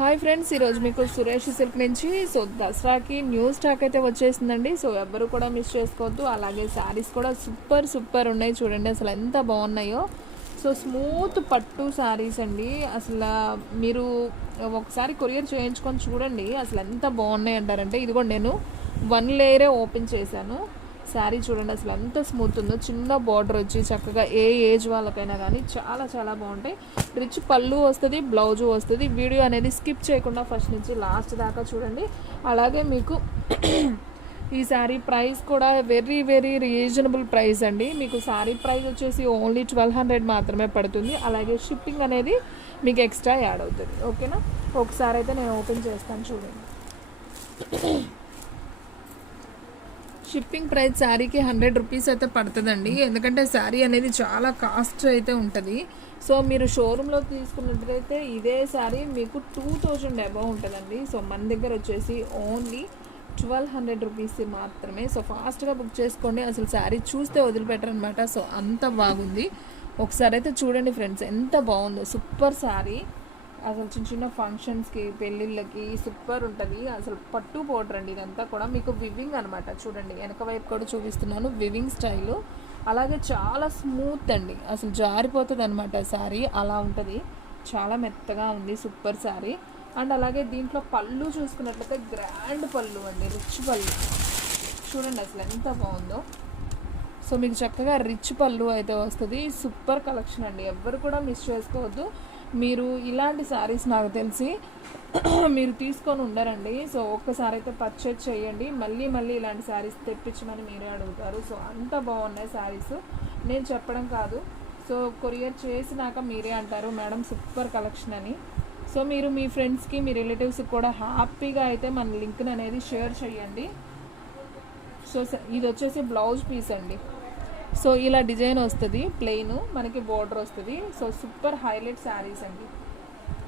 Hi friends, ఈరోజు మీకు Suresh silk నుంచి దసరాకి న్యూ స్టాక్ అయితే వచ్చేసిందండి. ఎవ్వరు కూడా మిస్ చేసుకోవద్దు. అలాగే శారీస్ కూడా సూపర్ ఉన్నాయి. చూడండి అసలు ఎంత బాగున్నాయో. స్మూత్ పట్టు శారీస్ అండి. అసలు మీరు ఒకసారి కొరియర్ చేయించుకొని చూడండి అసలు ఎంత బాగున్నాయి అంటారంటే. ఇదిగోండి నేను 1 లేయరే ఓపెన్ చేశాను. శారీ చూడండి అసలు ఎంత స్మూత్ ఉందో. చిన్న బార్డర్ వచ్చి చక్కగా ఏ ఏజ్ వాళ్ళకైనా కానీ చాలా బాగుంటాయి. రిచ్ పళ్ళు వస్తుంది, బ్లౌజు వస్తుంది. వీడియో అనేది స్కిప్ చేయకుండా ఫస్ట్ నుంచి లాస్ట్ దాకా చూడండి. అలాగే మీకు ఈ శారీ ప్రైస్ కూడా వెరీ రీజనబుల్ ప్రైస్ అండి. మీకు శారీ ప్రైస్ వచ్చేసి ఓన్లీ 1200 మాత్రమే పడుతుంది. అలాగే షిప్పింగ్ అనేది మీకు ఎక్స్ట్రా యాడ్ అవుతుంది. ఓకేనా, ఒకసారి అయితే నేను ఓపెన్ చేస్తాను చూడండి. షిప్పింగ్ ప్రైస్ శారీకి 100 రూపీస్ అయితే పడుతుందండి. ఎందుకంటే శారీ అనేది చాలా కాస్ట్ అయితే ఉంటుంది. మీరు షోరూంలో తీసుకున్నట్లయితే ఇదే శారీ మీకు 2000 అబౌవ్ ఉంటుందండి. మన దగ్గర వచ్చేసి ఓన్లీ 1200 రూపీస్ మాత్రమే. ఫాస్ట్గా బుక్ చేసుకోండి. అసలు శారీ చూస్తే వదిలిపెట్టరు అనమాట. అంత బాగుంది. ఒకసారి అయితే చూడండి ఫ్రెండ్స్, ఎంత బాగుందో. సూపర్ శారీ. అసలు చిన్న ఫంక్షన్స్కి, పెళ్ళిళ్ళకి సూపర్ ఉంటుంది. అసలు పట్టు పౌడర్ అండి ఇదంతా కూడా. మీకు వివింగ్ అనమాట. చూడండి వెనక వైపు కూడా చూపిస్తున్నాను, వివింగ్ స్టైలు. అలాగే చాలా స్మూత్ అండి, అసలు జారిపోతుంది అనమాట శారీ. అలా ఉంటుంది, చాలా మెత్తగా ఉంది. సూపర్ శారీ. అండ్ అలాగే దీంట్లో పళ్ళు చూసుకున్నట్లయితే గ్రాండ్ పళ్ళు అండి, రిచ్ పళ్ళు. చూడండి అసలు ఎంత బాగుందో. మీకు చక్కగా రిచ్ పళ్ళు అయితే వస్తుంది. సూపర్ కలెక్షన్ అండి, ఎవ్వరు కూడా మిస్ చేసుకోవద్దు. మీరు ఇలాంటి శారీస్ నాకు తెలిసి మీరు తీసుకొని ఉండరండి. ఒక్కసారి అయితే పర్చేజ్ చేయండి. మళ్ళీ ఇలాంటి శారీస్ తెప్పించమని మీరే అడుగుతారు. అంత బాగున్నాయి శారీస్, నేను చెప్పడం కాదు. కొరియర్ చేసినాక మీరే అంటారు మేడం సూపర్ కలెక్షన్ అని. మీరు మీ ఫ్రెండ్స్కి, మీ రిలేటివ్స్కి కూడా హ్యాపీగా అయితే మన లింక్ని అనేది షేర్ చేయండి. ఇది వచ్చేసి బ్లౌజ్ పీస్ అండి. ఇలా డిజైన్ వస్తుంది, ప్లెయిన్, మనకి బోర్డర్ వస్తుంది. సూపర్ హైలైట్ శారీస్ అండి.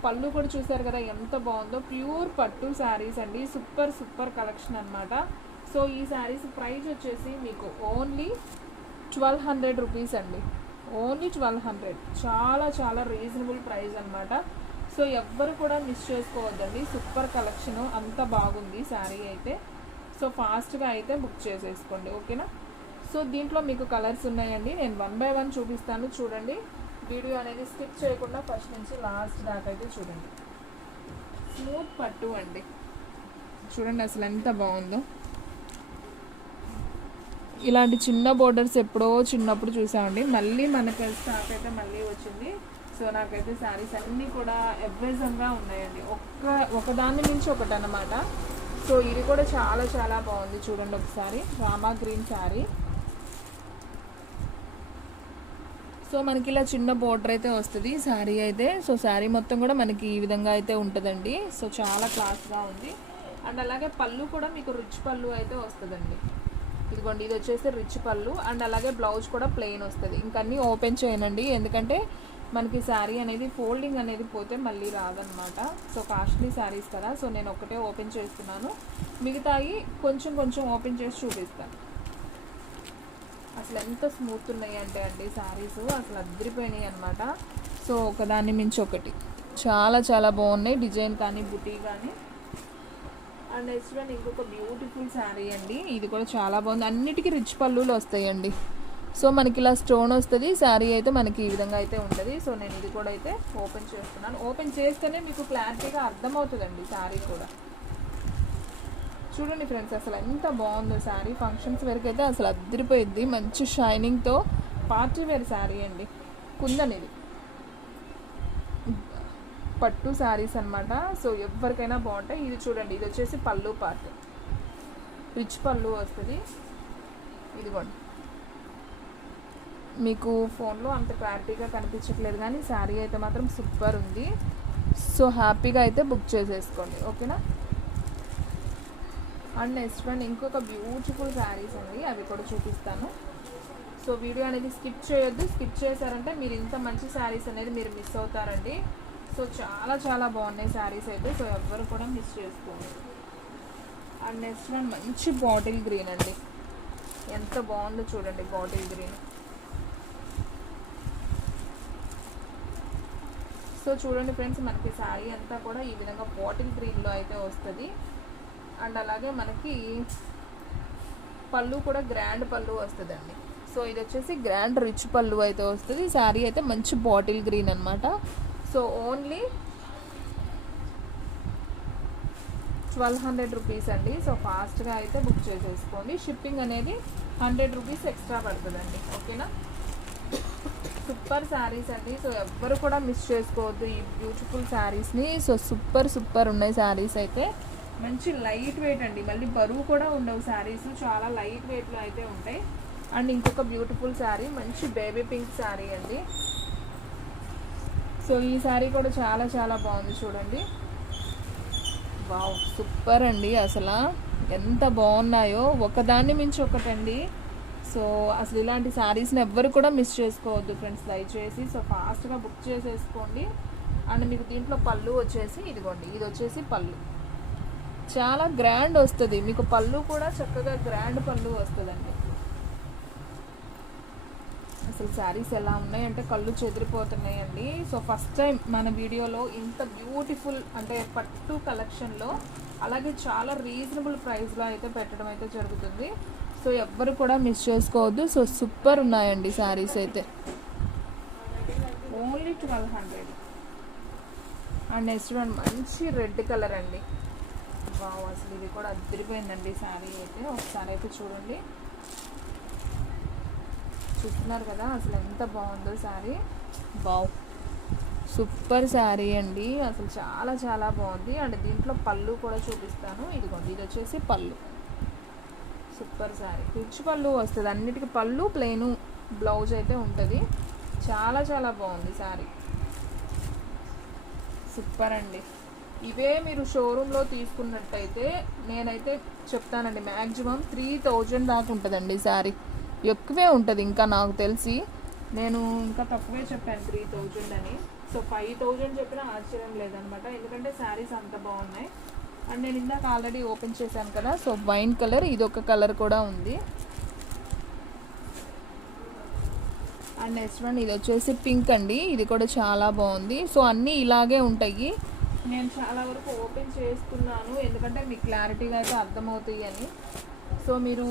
పళ్ళు కూడా చూసారు కదా ఎంత బాగుందో. ప్యూర్ పట్టు శారీస్ అండి. సూపర్ కలెక్షన్ అనమాట. ఈ శారీస్ ప్రైస్ వచ్చేసి మీకు ఓన్లీ 1200 రూపీస్ అండి. ఓన్లీ 1200. చాలా రీజనబుల్ ప్రైస్ అనమాట. ఎవ్వరు కూడా మిస్ చేసుకోవద్దండి. సూపర్ కలెక్షన్, అంత బాగుంది శారీ అయితే. ఫాస్ట్గా అయితే బుక్ చేసేసుకోండి. ఓకేనా. దీంట్లో మీకు కలర్స్ ఉన్నాయండి. నేను 1 బై 1 చూపిస్తాను చూడండి. వీడియో అనేది స్కిప్ చేయకుండా ఫస్ట్ నుంచి లాస్ట్ దాకా అయితే చూడండి. స్మూత్ పట్టు అండి. చూడండి అసలు ఎంత బాగుందో. ఇలాంటి చిన్న బోర్డర్స్ ఎప్పుడో చిన్నప్పుడు చూసామండి. మళ్ళీ మనకి స్టాక్ అయితే మళ్ళీ వచ్చింది. నాకైతే శారీస్ అన్నీ కూడా ఎవ్వేజంగా ఉన్నాయండి. ఒకదాని నుంచి ఒకటి అన్నమాట. ఇది కూడా చాలా బాగుంది. చూడండి ఒకసారి, రామా గ్రీన్ శారీ. మనకి ఇలా చిన్న బోర్డర్ అయితే వస్తుంది శారీ అయితే. శారీ మొత్తం కూడా మనకి ఈ విధంగా అయితే ఉంటుందండి. చాలా క్లాస్గా ఉంది. అండ్ అలాగే పళ్ళు కూడా మీకు రిచ్ పళ్ళు అయితే వస్తుందండి. ఇదిగోండి, ఇది వచ్చేసి రిచ్ పళ్ళు. అండ్ అలాగే బ్లౌజ్ కూడా ప్లెయిన్ వస్తుంది. ఇంకన్నీ ఓపెన్ చేయనండి, ఎందుకంటే మనకి శారీ అనేది ఫోల్డింగ్ అనేది పోతే మళ్ళీ రాదనమాట. కాస్ట్లీ శారీస్ కదా. నేను ఒకటే ఓపెన్ చేస్తున్నాను. మిగతాయి కొంచెం ఓపెన్ చేసి చూపిస్తాను. అసలు ఎంత స్మూత్ ఉన్నాయి అంటే అండి శారీస్, అసలు అదిరిపోయినాయి అనమాట. ఒకదాన్ని మించి ఒకటి చాలా బాగున్నాయి. డిజైన్ కానీ, బుటీ కానీ. అండ్ నెక్స్ట్ వన్ ఇంకొక బ్యూటిఫుల్ శారీ అండి. ఇది కూడా చాలా బాగుంది. అన్నిటికీ రిచ్ పళ్ళులు వస్తాయండి. మనకి ఇలా స్టోన్ వస్తుంది. శారీ అయితే మనకి ఈ విధంగా అయితే ఉంటుంది. నేను ఇది కూడా అయితే ఓపెన్ చేస్తున్నాను. ఓపెన్ చేస్తేనే మీకు క్లారిటీగా అర్థమవుతుందండి శారీ కూడా. చూడండి ఫ్రెండ్స్ అసలు ఎంత బాగుందో శారీ. ఫంక్షన్స్ వరకు అయితే అసలు అదిరిపోయిద్ది. మంచి షైనింగ్తో పార్టీ వేర్ శారీ అండి. కుందన్ ఇది పట్టు శారీస్ అనమాట. ఎవరికైనా బాగుంటాయి. ఇది చూడండి, ఇది వచ్చేసి పళ్ళు పార్ట్, రిచ్ పళ్ళు వస్తుంది. ఇదిగోండి, మీకు ఫోన్లో అంత క్లారిటీగా కనిపించట్లేదు కానీ శారీ అయితే మాత్రం సూపర్ ఉంది. హ్యాపీగా అయితే బుక్ చేసేసుకోండి. ఓకేనా. అండ్ నెక్స్ట్ వన్ ఇంకొక బ్యూటిఫుల్ శారీస్ అండి, అవి కూడా చూపిస్తాను. వీడియో అనేది స్కిప్ చేయొద్దు. స్కిప్ చేశారంటే మీరు ఇంత మంచి శారీస్ అనేది మీరు మిస్ అవుతారండి. చాలా బాగున్నాయి శారీస్ అయితే. ఎవ్వరు కూడా మిస్ చేసుకోండి. అండ్ నెక్స్ట్ వన్ మంచి బాటిల్ గ్రీన్ అండి. ఎంత బాగుందో చూడండి బాటిల్ గ్రీన్. సో చూడండి ఫ్రెండ్స్, మనకి శారీ అంతా కూడా ఈ విధంగా బాటిల్ గ్రీన్లో అయితే వస్తుంది. అండ్ అలాగే మనకి పళ్ళు కూడా గ్రాండ్ పళ్ళు వస్తుందండి. సో ఇది వచ్చేసి గ్రాండ్ రిచ్ పళ్ళు అయితే వస్తుంది. శారీ అయితే మంచి బాటిల్ గ్రీన్ అనమాట. సో ఓన్లీ 1200 రూపీస్ అండి. సో ఫాస్ట్గా అయితే బుక్ చేసేసుకోండి. షిప్పింగ్ అనేది 100 రూపీస్ ఎక్స్ట్రా పడుతుందండి. ఓకేనా? సూపర్ శారీస్ అండి. సో ఎవ్వరు కూడా మిస్ చేసుకోవద్దు ఈ బ్యూటిఫుల్ శారీస్ని. సో సూపర్ ఉన్నాయి శారీస్ అయితే. మంచి లైట్ వెయిట్ అండి, మళ్ళీ బరువు కూడా ఉండవు శారీస్, చాలా లైట్ వెయిట్లో అయితే ఉంటాయి. అండ్ ఇంకొక బ్యూటిఫుల్ శారీ, మంచి బేబీ పింక్ శారీ అండి. సో ఈ శారీ కూడా చాలా బాగుంది చూడండి. వావ్, సూపర్ అండి. అసలు ఎంత బాగున్నాయో, ఒకదాన్ని మించి ఒకటండి. సో అసలు ఇలాంటి శారీస్ని ఎవ్వరు కూడా మిస్ చేసుకోవద్దు ఫ్రెండ్స్, దయచేసి. సో ఫాస్ట్గా బుక్ చేసేసుకోండి. అండ్ మీకు దీంట్లో పళ్ళు వచ్చేసి ఇదిగోండి, ఇది వచ్చేసి పళ్ళు చాలా గ్రాండ్ వస్తుంది. మీకు పళ్ళు కూడా చక్కగా గ్రాండ్ పళ్ళు వస్తుందండి. అసలు శారీస్ ఎలా ఉన్నాయంటే కళ్ళు చెదిరిపోతున్నాయండి. సో ఫస్ట్ టైం మన వీడియోలో ఇంత బ్యూటిఫుల్ అంటే పట్టు కలెక్షన్లో, అలాగే చాలా రీజనబుల్ ప్రైస్లో అయితే పెట్టడం అయితే జరుగుతుంది. సో ఎవ్వరు కూడా మిస్ చేసుకోవద్దు. సో సూపర్ ఉన్నాయండి శారీస్ అయితే. ఓన్లీ 1200. అండ్ నెక్స్ట్ వన్ మంచి రెడ్ కలర్ అండి. వావ్, అసలు ఇది కూడా అదిరిపోయిందండి శారీ అయితే. ఒకసారి అయితే చూడండి, చూస్తున్నారు కదా అసలు ఎంత బాగుందో శారీ. వావ్, సూపర్ శారీ అండి. అసలు చాలా బాగుంది. అండ్ దీంట్లో పళ్ళు కూడా చూపిస్తాను. ఇదిగోండి, ఇది వచ్చేసి పళ్ళు. సూపర్ శారీ, రిచ్ పళ్ళు వస్తుంది. అన్నిటికీ పళ్ళు ప్లెయిన్ బ్లౌజ్ అయితే ఉంటుంది. చాలా బాగుంది శారీ. సూపర్ అండి. ఇవే మీరు షోరూంలో తీసుకున్నట్టయితే నేనైతే చెప్తానండి, మ్యాక్సిమం 3000 దాకా ఉంటుందండి శారీ. ఎక్కువే ఉంటుంది ఇంకా, నాకు తెలిసి నేను ఇంకా తక్కువే చెప్పాను 3000 అని. సో 5000 చెప్పినా ఆశ్చర్యం లేదనమాట, ఎందుకంటే శారీస్ అంత బాగున్నాయి. అండ్ నేను ఇందాక ఆల్రెడీ ఓపెన్ చేశాను కదా. సో వైన్ కలర్, ఇది ఒక కలర్ కూడా ఉంది. అండ్ నెక్స్ట్ వన్ ఇది వచ్చేసి పింక్ అండి. ఇది కూడా చాలా బాగుంది. సో అన్నీ ఇలాగే ఉంటాయి. నేను చాలా వరకు ఓపెన్ చేస్తున్నాను, ఎందుకంటే మీకు క్లారిటీగా అయితే అర్థమవుతాయి అని. సో మీరు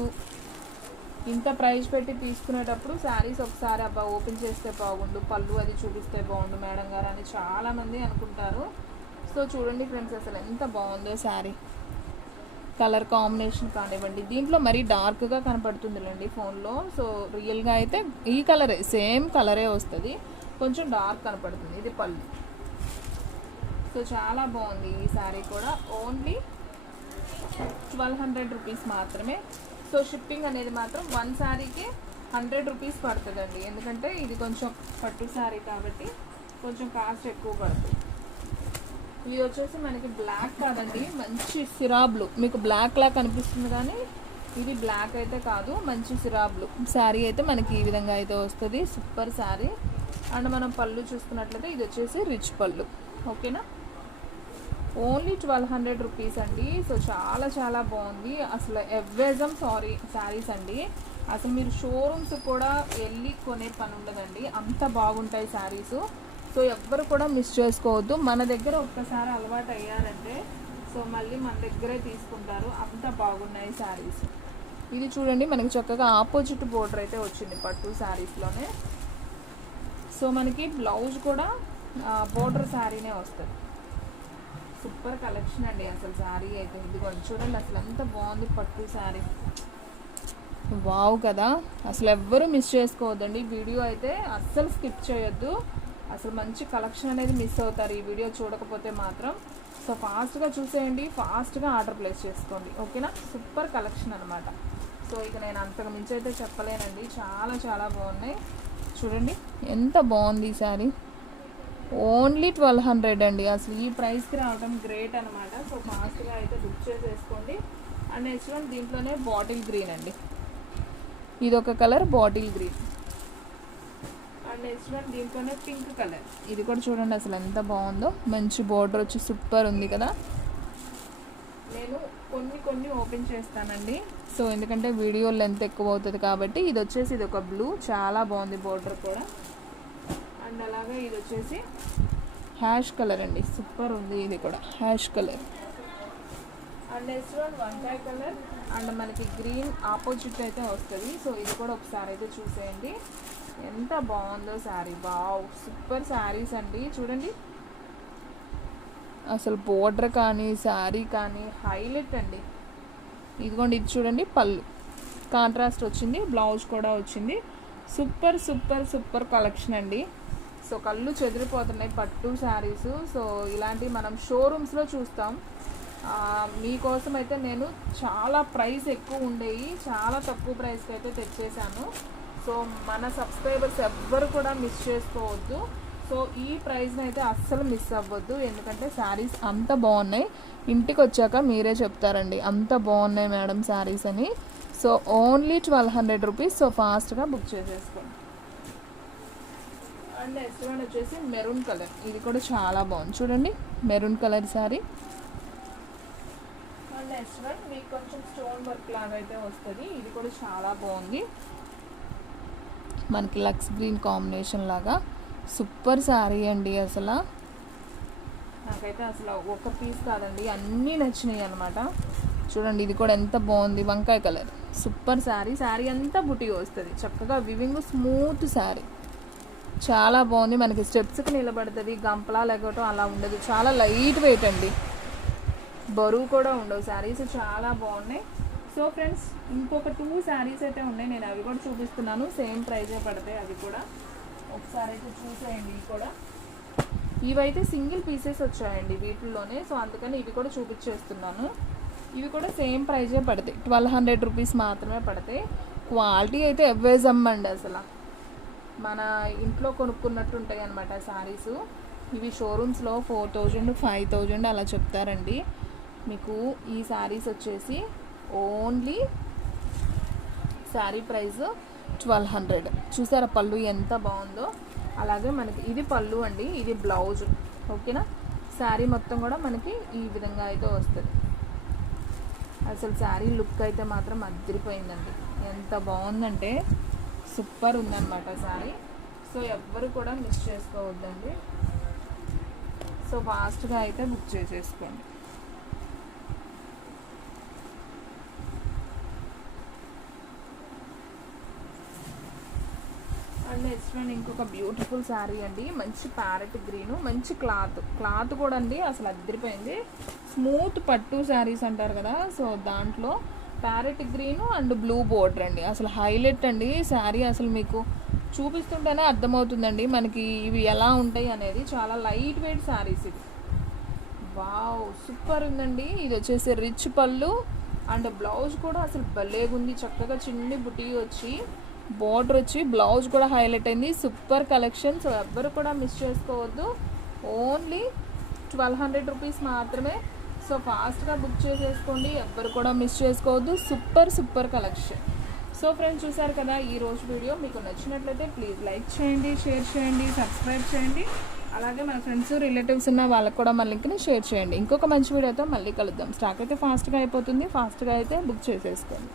ఇంత ప్రైస్ పెట్టి తీసుకునేటప్పుడు శారీస్ ఒకసారి అబ్బా ఓపెన్ చేస్తే బాగుండు, పళ్ళు అది చూపిస్తే బాగుండు మేడం గారు అని చాలామంది అనుకుంటారు. సో చూడండి ఫ్రెండ్స్, అసలు ఎంత బాగుందో శారీ. కలర్ కాంబినేషన్ కానివ్వండి, దీంట్లో మరీ డార్క్గా కనపడుతుందిలేండి ఫోన్లో. సో రియల్గా అయితే ఈ కలరే, సేమ్ కలరే వస్తుంది, కొంచెం డార్క్ కనపడుతుంది. ఇది పళ్ళు. సో చాలా బాగుంది ఈ శారీ కూడా. ఓన్లీ 1200 రూపీస్ మాత్రమే. సో షిప్పింగ్ అనేది మాత్రం 1 శారీకి 100 రూపీస్ పడుతుందండి, ఎందుకంటే ఇది కొంచెం పట్టు శారీ కాబట్టి కొంచెం కాస్ట్ ఎక్కువ పడుతుంది. ఇది వచ్చేసి మనకి బ్లాక్ కాదండి, మంచి సిరాబ్లు. మీకు బ్లాక్ లా కనిపిస్తుంది కానీ ఇది బ్లాక్ అయితే కాదు, మంచి సిరాబ్లు శారీ అయితే మనకి ఈ విధంగా అయితే వస్తుంది. సూపర్ శారీ. అండ్ మనం పళ్ళు చూసుకున్నట్లయితే ఇది వచ్చేసి రిచ్ పళ్ళు. ఓకేనా? ఓన్లీ 1200 రూపీస్ అండి. సో చాలా బాగుంది. అసలు ఎవ్వేజం శారీస్ అండి. అసలు మీరు షోరూమ్స్ కూడా వెళ్ళి కొనే పని ఉండదండి, అంత బాగుంటాయి శారీస్. సో ఎవ్వరు కూడా మిస్ చేసుకోవద్దు. మన దగ్గర ఒక్కసారి అలవాటు అయ్యారంటే సో మళ్ళీ మన దగ్గరే తీసుకుంటారు, అంత బాగున్నాయి శారీస్. ఇది చూడండి, మనకి చక్కగా ఆపోజిట్ బోర్డర్ అయితే వచ్చింది పట్టు శారీస్లోనే. సో మనకి బ్లౌజ్ కూడా బోర్డర్ శారీనే వస్తుంది. సూపర్ కలెక్షన్ అండి అసలు శారీ అయితే. ఇదిగోండి చూడండి, అసలు ఎంత బాగుంది పట్టు శారీ. వావ్ కదా, అసలు ఎవ్వరూ మిస్ చేసుకోవద్దండి. వీడియో అయితే అస్సలు స్కిప్ చేయొద్దు. అసలు మంచి కలెక్షన్ అనేది మిస్ అవుతారు ఈ వీడియో చూడకపోతే మాత్రం. సో ఫాస్ట్గా చూసేయండి, ఫాస్ట్గా ఆర్డర్ ప్లేస్ చేసుకోండి. ఓకేనా? సూపర్ కలెక్షన్ అనమాట. సో ఇక నేను అంతకు మించి అయితే చెప్పలేనండి, చాలా బాగున్నాయి. చూడండి ఎంత బాగుంది ఈ శారీ. ఓన్లీ 1200 అండి. అసలు ఈ ప్రైస్కి రావడం గ్రేట్ అనమాట. సో ఫాస్ట్గా అయితే బుక్ చేసేసుకోండి. అండ్ నెక్స్ట్ వన్ దీంట్లోనే బాటిల్ గ్రీన్ అండి, ఇది ఒక colour bottle green. And next one దీంట్లోనే పింక్ కలర్. ఇది కూడా చూడండి అసలు ఎంత బాగుందో, మంచి బార్డర్ వచ్చి సూపర్ ఉంది కదా. నేను కొన్ని ఓపెన్ చేస్తానండి, సో ఎందుకంటే వీడియో లెంత్ ఎక్కువ అవుతుంది కాబట్టి. ఇది వచ్చేసి ఇది ఒక బ్లూ, చాలా బాగుంది బార్డర్ కూడా. అండ్ అలాగే ఇది వచ్చేసి హ్యాష్ కలర్ అండి, సూపర్ ఉంది ఇది కూడా ash colour. And next one వంకాయ కలర్ అండ్ మనకి గ్రీన్ ఆపోజిట్ అయితే వస్తుంది. సో ఇది కూడా ఒకసారి అయితే చూసేయండి, ఎంత బాగుందో శారీ. వావ్, సూపర్ శారీస్ అండి. చూడండి అసలు బోర్డర్ కానీ శారీ కానీ హైలైట్ అండి. ఇదిగోండి, ఇది చూడండి పళ్ళు కాంట్రాస్ట్ వచ్చింది, బ్లౌజ్ కూడా వచ్చింది. సూపర్ సూపర్ సూపర్ కలెక్షన్ అండి. సో కళ్ళు చెదిరిపోతున్నాయి పట్టు శారీస్. సో ఇలాంటివి మనం షోరూమ్స్లో చూస్తాం. మీకోసం అయితే నేను చాలా ప్రైస్ ఎక్కువ ఉండేవి చాలా తక్కువ ప్రైస్కి అయితే తెచ్చేసాను. సో మన సబ్స్క్రైబర్స్ ఎవ్వరు కూడా మిస్ చేసుకోవద్దు. సో ఈ ప్రైస్ని అయితే అస్సలు మిస్ అవ్వద్దు, ఎందుకంటే శారీస్ అంత బాగున్నాయి. ఇంటికి వచ్చాక మీరే చెప్తారండి అంత బాగున్నాయి మేడం శారీస్ అని. So only 1200 rupees. సో ఫాస్ట్గా బుక్ చేసేసుకోండి. అండ్ నెక్స్ట్ వన్ వచ్చేసి మెరూన్ కలర్, ఇది కూడా చాలా బాగుంది. చూడండి maroon colour sari. And next one మీకు కొంచెం స్టోన్ వర్క్ లాగా అయితే వస్తుంది, ఇది కూడా చాలా బాగుంది. మనకి లక్స్ గ్రీన్ కాంబినేషన్ లాగా సూపర్ శారీ అండి. అసలు నాకైతే అసలు ఒక పీస్ కాదండి, అన్నీ నచ్చినాయి అనమాట. చూడండి ఇది కూడా ఎంత బాగుంది, వంకాయ కలర్, సూపర్ శారీ. శారీ అంతా బుటీ వస్తుంది, చక్కగా వివింగ్ స్మూత్ శారీ, చాలా బాగుంది. మనకి స్టెప్స్కి నిలబడుతుంది, గంపలా లేకపోవటం అలా ఉండదు, చాలా లైట్ వెయిట్ అండి, బరువు కూడా ఉండవు. శారీస్ చాలా బాగున్నాయి. సో ఫ్రెండ్స్ ఇంకొక 2 శారీస్ అయితే ఉన్నాయి, నేను అవి కూడా చూపిస్తున్నాను. సేమ్ ప్రైజే పడతాయి అవి కూడా, ఒకసారి అయితే చూసేయండి. ఇవి కూడా ఇవైతే సింగిల్ పీసెస్ వచ్చాయండి వీటిల్లోనే, సో అందుకని ఇవి కూడా చూపించేస్తున్నాను. ఇవి కూడా సేమ్ ప్రైజే పడతాయి, 1200 రూపీస్ మాత్రమే పడతాయి. క్వాలిటీ అయితే ఎవ్వేజ్ అమ్మండి, అసలు మన ఇంట్లో కొనుక్కున్నట్టు ఉంటాయి అన్నమాట శారీస్. ఇవి షోరూమ్స్లో 4000 5000 అలా చెప్తారండి. మీకు ఈ శారీస్ వచ్చేసి ఓన్లీ శారీ ప్రైస్ 1200. చూసారా పళ్ళు ఎంత బాగుందో. అలాగే మనకి ఇది పళ్ళు అండి, ఇది బ్లౌజ్, ఓకేనా. శారీ మొత్తం కూడా మనకి ఈ విధంగా అయితే వస్తుంది. అసలు శారీ లుక్ అయితే మాత్రం అదిరిపోయిందండి, ఎంత బాగుందంటే సూపర్ ఉందన్నమాట శారీ. సో ఎవ్వరు కూడా మిస్ చేసుకోవద్దండి. సో ఫాస్ట్గా అయితే బుక్ చేసేసుకోండి. అండ్ నెక్స్ట్ వన్ ఇంకొక బ్యూటిఫుల్ శారీ అండి, మంచి ప్యారెట్ గ్రీను, మంచి క్లాత్ కూడా అండి అసలు అదిరిపోయింది. స్మూత్ పట్టు శారీస్ అంటారు కదా, సో దాంట్లో parrot green and blue border అండి, అసలు హైలైట్ అండి శారీ. అసలు మీకు చూపిస్తుంటేనే అర్థమవుతుందండి మనకి ఇవి ఎలా ఉంటాయి అనేది. చాలా లైట్ వెయిట్ శారీస్ ఇది. వావ్, సూపర్ ఉందండి. ఇది వచ్చేసి రిచ్ పళ్ళు అండ్ బ్లౌజ్ కూడా అసలు భలేగుంది, చక్కగా చిన్ని బుటీ వచ్చి బోర్డర్ వచ్చి బ్లౌజ్ కూడా హైలైట్ అయింది. Super collection. సో ఎవ్వరు కూడా మిస్ చేసుకోవద్దు, ఓన్లీ 1200 రూపీస్ మాత్రమే. సో ఫాస్ట్గా బుక్ చేసేసుకోండి, ఎవ్వరు కూడా మిస్ చేసుకోవద్దు. Super super collection. So friends చూసారు కదా ఈ రోజు వీడియో, మీకు నచ్చినట్లయితే ప్లీజ్ లైక్ చేయండి, షేర్ చేయండి, సబ్స్క్రైబ్ చేయండి. అలాగే మన ఫ్రెండ్స్ రిలేటివ్స్ ఉన్న వాళ్ళకి కూడా మన లింక్ని షేర్ చేయండి. ఇంకొక మంచి వీడియోతో మళ్ళీ కలుద్దాం. స్టాక్ అయితే ఫాస్ట్గా అయిపోతుంది, ఫాస్ట్గా అయితే బుక్ చేసేసుకోండి.